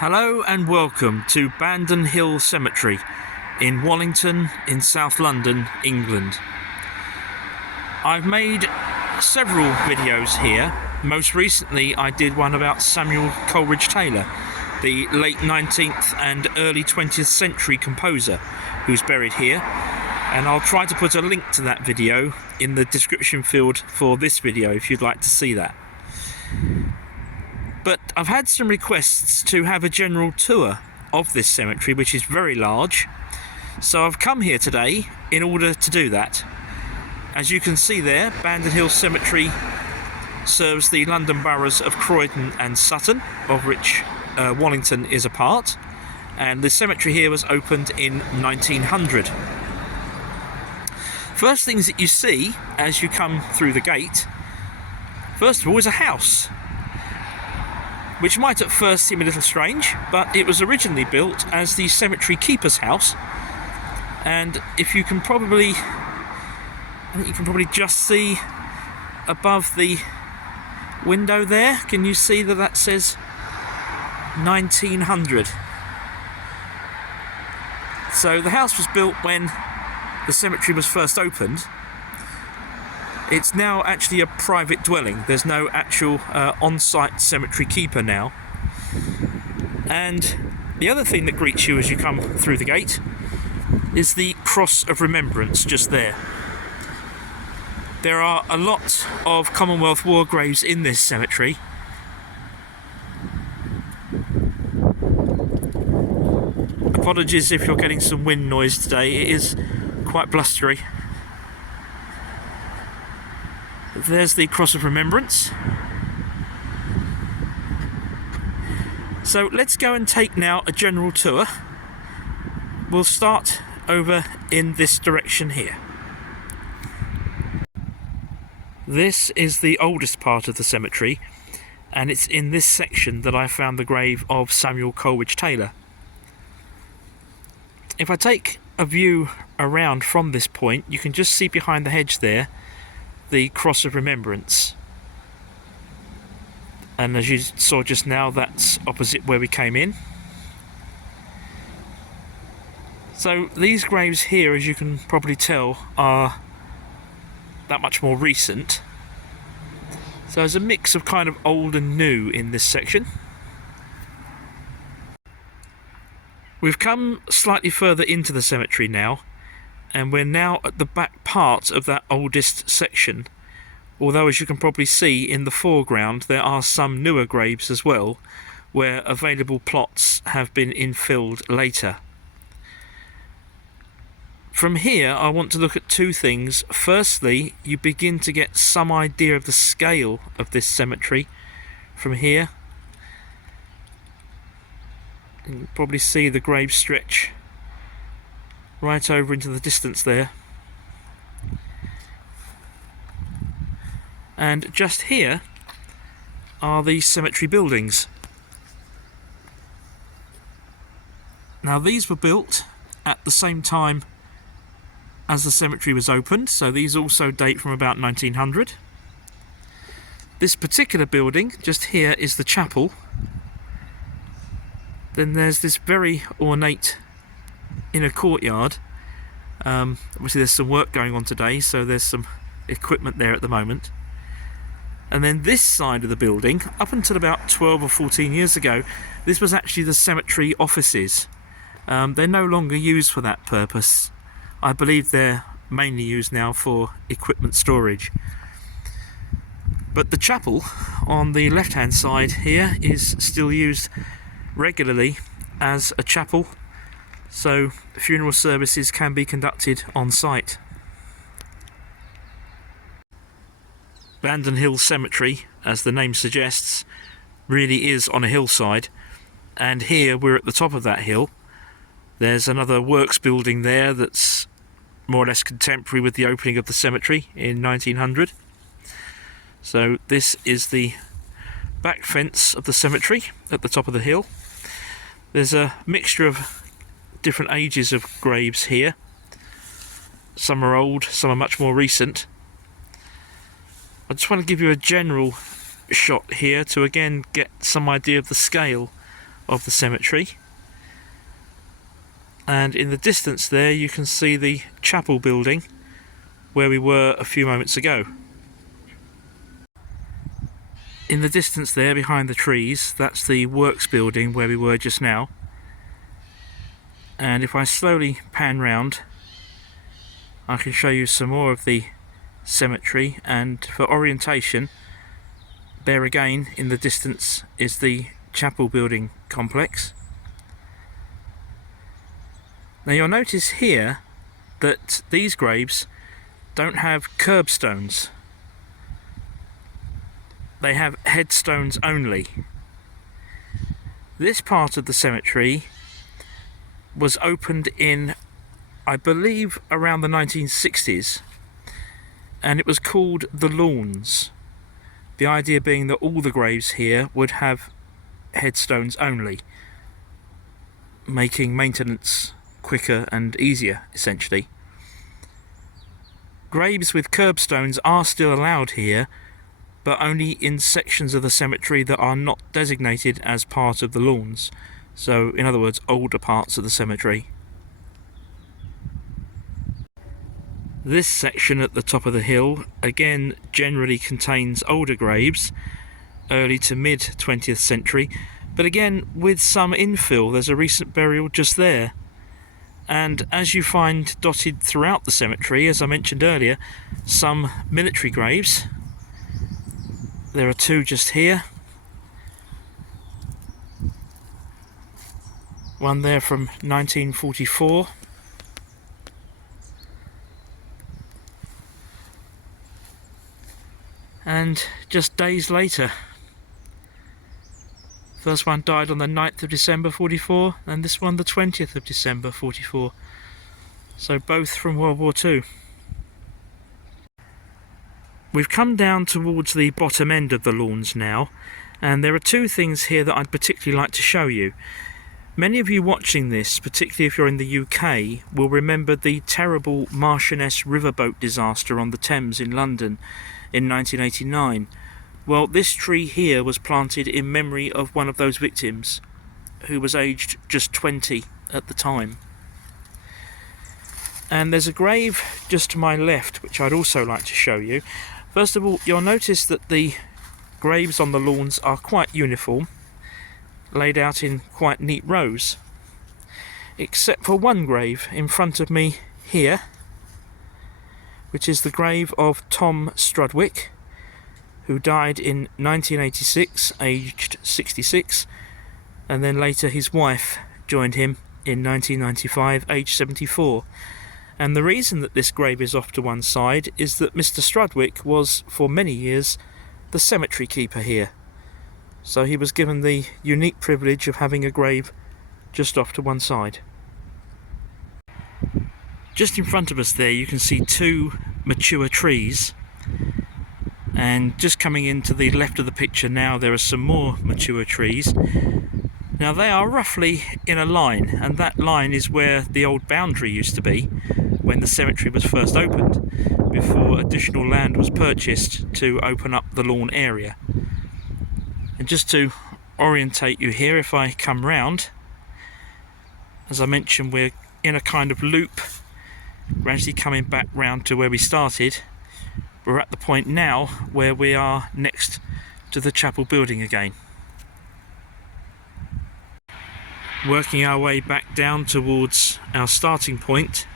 Hello and welcome to Bandon Hill Cemetery in Wallington in South London, England. I've made several videos here. Most recently I did one about Samuel Coleridge Taylor, the late 19th and early 20th century composer who's buried here, and I'll try to put a link to that video in the description field for this video if you'd like to see that. But I've had some requests to have a general tour of this cemetery, which is very large, so I've come here today in order to do that. As you can see there, Bandon Hill Cemetery serves the London boroughs of Croydon and Sutton, of which Wallington is a part, and the cemetery here was opened in 1900. First things that you see as you come through the gate, first of all, is a house, which might at first seem a little strange, but it was originally built as the cemetery keeper's house. And if you can probably, I think you can probably just see above the window there, can you see that that says 1900? So the house was built when the cemetery was first opened. It's now actually a private dwelling. There's no actual on-site cemetery keeper now. And the other thing that greets you as you come through the gate is the Cross of Remembrance just there. There are a lot of Commonwealth war graves in this cemetery. Apologies if you're getting some wind noise today. It is quite blustery. There's the Cross of Remembrance. So let's go and take now a general tour. We'll start over in this direction here. This is the oldest part of the cemetery, and it's in this section that I found the grave of Samuel Coleridge Taylor. If I take a view around from this point, you can just see behind the hedge there the Cross of Remembrance, and as you saw just now, that's opposite where we came in. So these graves here, as you can probably tell, are that much more recent. So there's a mix of kind of old and new in this section. We've come slightly further into the cemetery now, and we're now at the back part of that oldest section, although as you can probably see in the foreground there are some newer graves as well, where available plots have been infilled later. From here I want to look at two things. Firstly, you begin to get some idea of the scale of this cemetery from here. You can probably see the grave stretch right over into the distance there. And just here are the cemetery buildings. Now these were built at the same time as the cemetery was opened, so these also date from about 1900. This particular building just here is the chapel. Then there's this very ornate inner courtyard. Obviously there's some work going on today, so there's some equipment there at the moment. And then this side of the building, up until about 12 or 14 years ago, this was actually the cemetery offices. They're no longer used for that purpose. I believe they're mainly used now for equipment storage. But the chapel on the left hand side here is still used regularly as a chapel, so funeral services can be conducted on site. Bandon Hill Cemetery, as the name suggests, really is on a hillside, and here we're at the top of that hill. There's another works building there that's more or less contemporary with the opening of the cemetery in 1900. So this is the back fence of the cemetery at the top of the hill. There's a mixture of different ages of graves here. Some are old, some are much more recent. I just want to give you a general shot here to again get some idea of the scale of the cemetery. And in the distance there you can see the chapel building where we were a few moments ago. In the distance there behind the trees, that's the works building where we were just now. And if I slowly pan round, I can show you some more of the cemetery, and for orientation, there again in the distance is the chapel building complex. Now you'll notice here that these graves don't have curbstones. They have headstones only. This part of the cemetery was opened in, I believe, around the 1960s, and it was called the Lawns. The idea being that all the graves here would have headstones only, making maintenance quicker and easier, essentially. Graves with curbstones are still allowed here, but only in sections of the cemetery that are not designated as part of the Lawns. So, in other words, older parts of the cemetery. This section at the top of the hill, again, generally contains older graves, early to mid 20th century, but again, with some infill. There's a recent burial just there. And as you find dotted throughout the cemetery, as I mentioned earlier, some military graves. There are two just here. One there from 1944. And just days later, first one died on the 9th of December 44, and this one the 20th of December 44. So both from World War II. We've come down towards the bottom end of the Lawns now, and there are two things here that I'd particularly like to show you. Many of you watching this, particularly if you're in the UK, will remember the terrible Marchioness riverboat disaster on the Thames in London in 1989. Well, this tree here was planted in memory of one of those victims, who was aged just 20 at the time. And there's a grave just to my left, which I'd also like to show you. First of all, you'll notice that the graves on the Lawns are quite uniform, laid out in quite neat rows, except for one grave in front of me here, which is the grave of Tom Strudwick, who died in 1986, aged 66, and then later his wife joined him in 1995, aged 74. And the reason that this grave is off to one side is that Mr. Strudwick was, for many years, the cemetery keeper here. So he was given the unique privilege of having a grave just off to one side. Just in front of us there you can see two mature trees, and just coming into the left of the picture now there are some more mature trees. Now they are roughly in a line, and that line is where the old boundary used to be when the cemetery was first opened, before additional land was purchased to open up the lawn area. And just to orientate you here, if I come round, as I mentioned, we're in a kind of loop, gradually coming back round to where we started. We're at the point now where we are next to the chapel building again. Working our way back down towards our starting point,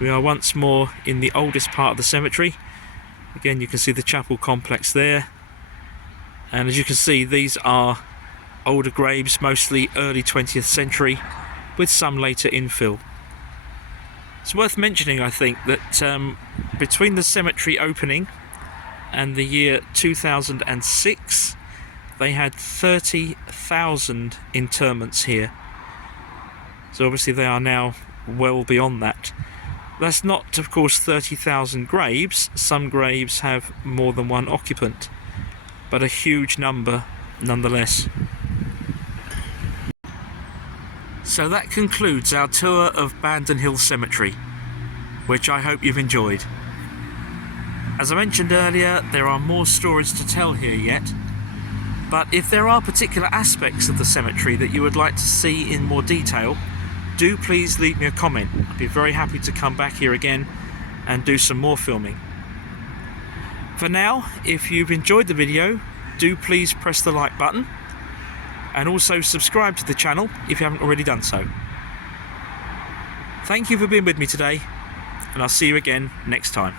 we are once more in the oldest part of the cemetery. Again, you can see the chapel complex there, and as you can see, these are older graves, mostly early 20th century, with some later infill. It's worth mentioning, I think, that between the cemetery opening and the year 2006, they had 30,000 interments here. So obviously they are now well beyond that. That's not, of course, 30,000 graves. Some graves have more than one occupant, but a huge number nonetheless. So that concludes our tour of Bandon Hill Cemetery, which I hope you've enjoyed. As I mentioned earlier, there are more stories to tell here yet, But if there are particular aspects of the cemetery that you would like to see in more detail, do please leave me a comment. I'd be very happy to come back here again and do some more filming. For now, if you've enjoyed the video, do please press the like button and also subscribe to the channel if you haven't already done so. Thank you for being with me today, and I'll see you again next time.